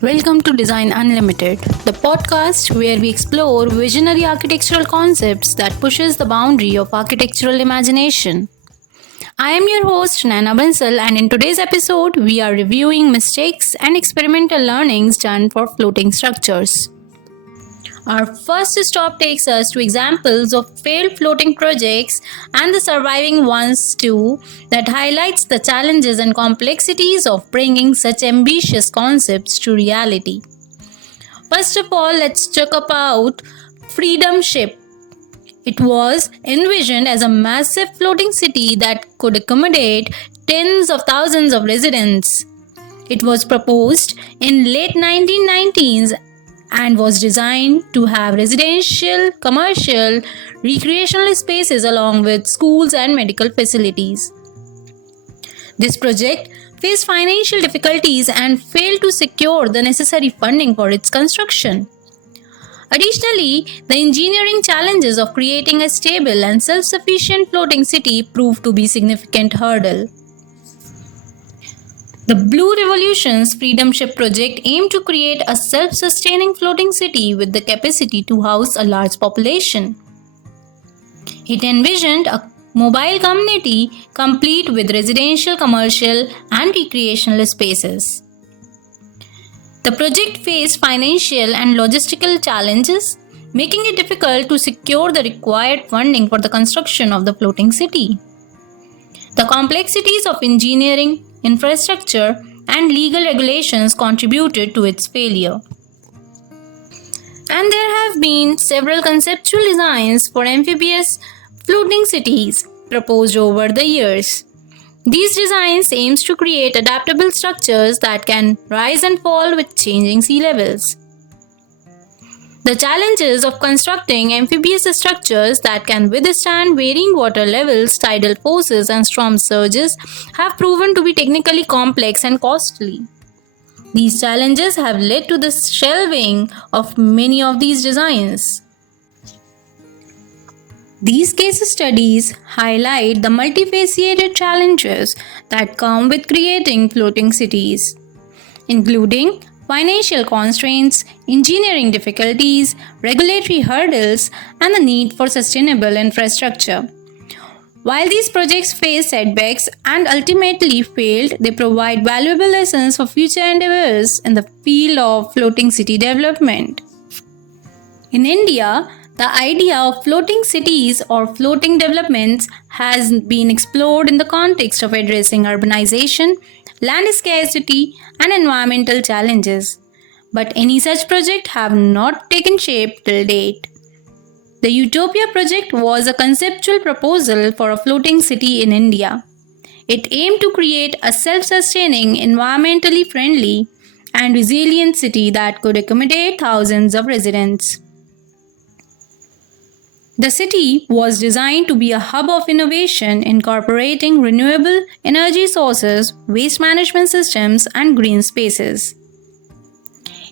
Welcome to Design Unlimited, the podcast where we explore visionary architectural concepts that pushes the boundary of architectural imagination. I am your host Naina Bansal, and in today's episode we are reviewing mistakes and experimental learnings done for floating structures. Our first stop takes us to examples of failed floating projects and the surviving ones too, that highlights the challenges and complexities of bringing such ambitious concepts to reality. First of all, let's talk about Freedom Ship. It was envisioned as a massive floating city that could accommodate tens of thousands of residents. It was proposed in late 1990s and was designed to have residential, commercial, recreational spaces along with schools and medical facilities. This project faced financial difficulties and failed to secure the necessary funding for its construction. Additionally, the engineering challenges of creating a stable and self-sufficient floating city proved to be a significant hurdle. The Blue Revolution's Freedom Ship project aimed to create a self-sustaining floating city with the capacity to house a large population. It envisioned a mobile community complete with residential, commercial, and recreational spaces. The project faced financial and logistical challenges, making it difficult to secure the required funding for the construction of the floating city. The complexities of engineering, infrastructure, and legal regulations contributed to its failure. And there have been several conceptual designs for amphibious floating cities proposed over the years. These designs aims to create adaptable structures that can rise and fall with changing sea levels. The challenges of constructing amphibious structures that can withstand varying water levels, tidal forces, and storm surges have proven to be technically complex and costly. These challenges have led to the shelving of many of these designs. These case studies highlight the multifaceted challenges that come with creating floating cities, including financial constraints, engineering difficulties, regulatory hurdles, and the need for sustainable infrastructure. While these projects face setbacks and ultimately failed, they provide valuable lessons for future endeavors in the field of floating city development. In India, the idea of floating cities or floating developments has been explored in the context of addressing urbanization, land scarcity, and environmental challenges. But any such project have not taken shape till date. The Utopia project was a conceptual proposal for a floating city in India. It aimed to create a self-sustaining, environmentally friendly, and resilient city that could accommodate thousands of residents. The city was designed to be a hub of innovation incorporating renewable energy sources, waste management systems, and green spaces.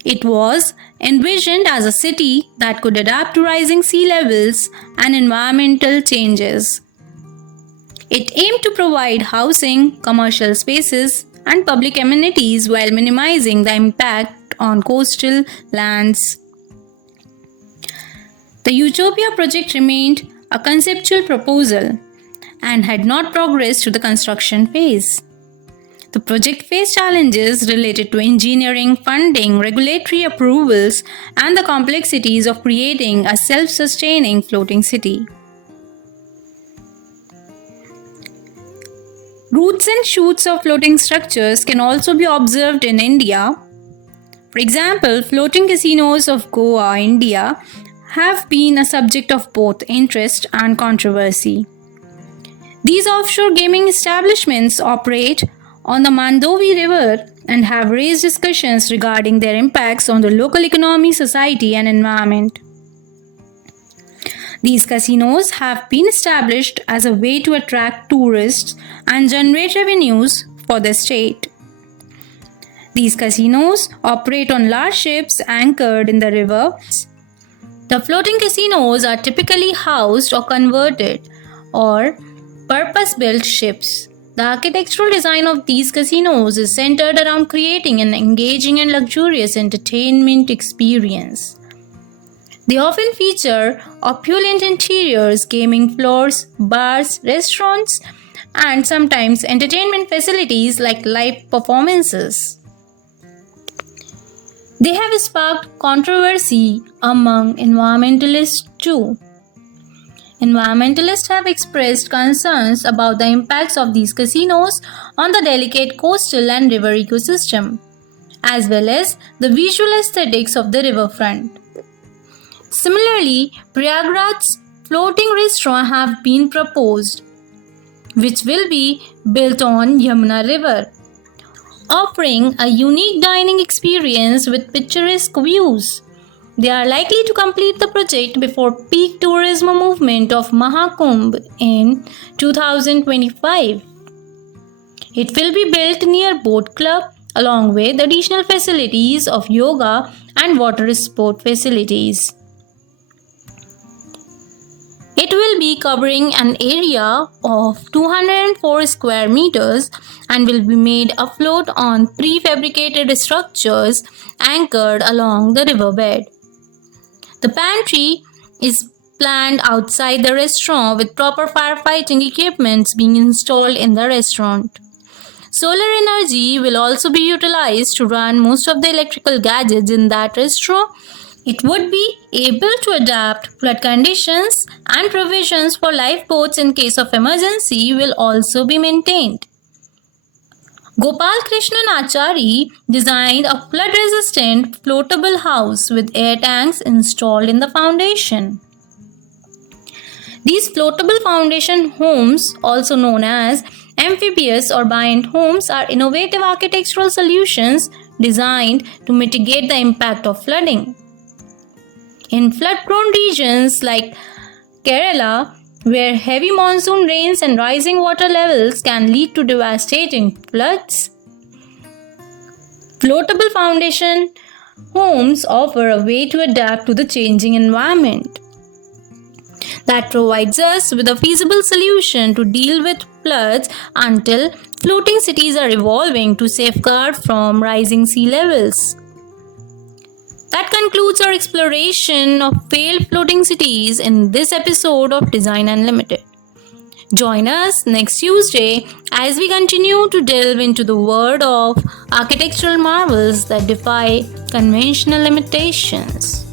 It was envisioned as a city that could adapt to rising sea levels and environmental changes. It aimed to provide housing, commercial spaces, and public amenities while minimizing the impact on coastal lands. The Utopia project remained a conceptual proposal and had not progressed to the construction phase. The project faced challenges related to engineering, funding, regulatory approvals, and the complexities of creating a self-sustaining floating city. Roots and shoots of floating structures can also be observed in India. For example, floating casinos of Goa, India, have been a subject of both interest and controversy. These offshore gaming establishments operate on the Mandovi River and have raised discussions regarding their impacts on the local economy, society, and environment. These casinos have been established as a way to attract tourists and generate revenues for the state. These casinos operate on large ships anchored in the river. The floating casinos are typically housed or converted or purpose-built ships. The architectural design of these casinos is centered around creating an engaging and luxurious entertainment experience. They often feature opulent interiors, gaming floors, bars, restaurants, and sometimes entertainment facilities like live performances. They have sparked controversy among environmentalists too. Environmentalists have expressed concerns about the impacts of these casinos on the delicate coastal and river ecosystem, as well as the visual aesthetics of the riverfront. Similarly, Prayagraj's floating restaurant have been proposed, which will be built on Yamuna River, offering a unique dining experience with picturesque views. They are likely to complete the project before peak tourism movement of Mahakumbh in 2025. It will be built near Boat Club along with additional facilities of yoga and water sport facilities. It will be covering an area of 204 square meters and will be made afloat on prefabricated structures anchored along the riverbed. The pantry is planned outside the restaurant with proper firefighting equipment being installed in the restaurant. Solar energy will also be utilized to run most of the electrical gadgets in that restaurant. It would be able to adapt flood conditions, and provisions for lifeboats in case of emergency will also be maintained. Gopal Krishnan Achari designed a flood-resistant floatable house with air tanks installed in the foundation. These floatable foundation homes, also known as amphibious or buoyant homes, are innovative architectural solutions designed to mitigate the impact of flooding. In flood-prone regions like Kerala, where heavy monsoon rains and rising water levels can lead to devastating floods, floatable foundation homes offer a way to adapt to the changing environment. That provides us with a feasible solution to deal with floods until floating cities are evolving to safeguard from rising sea levels. That concludes our exploration of failed floating cities in this episode of Design Unlimited. Join us next Tuesday as we continue to delve into the world of architectural marvels that defy conventional limitations.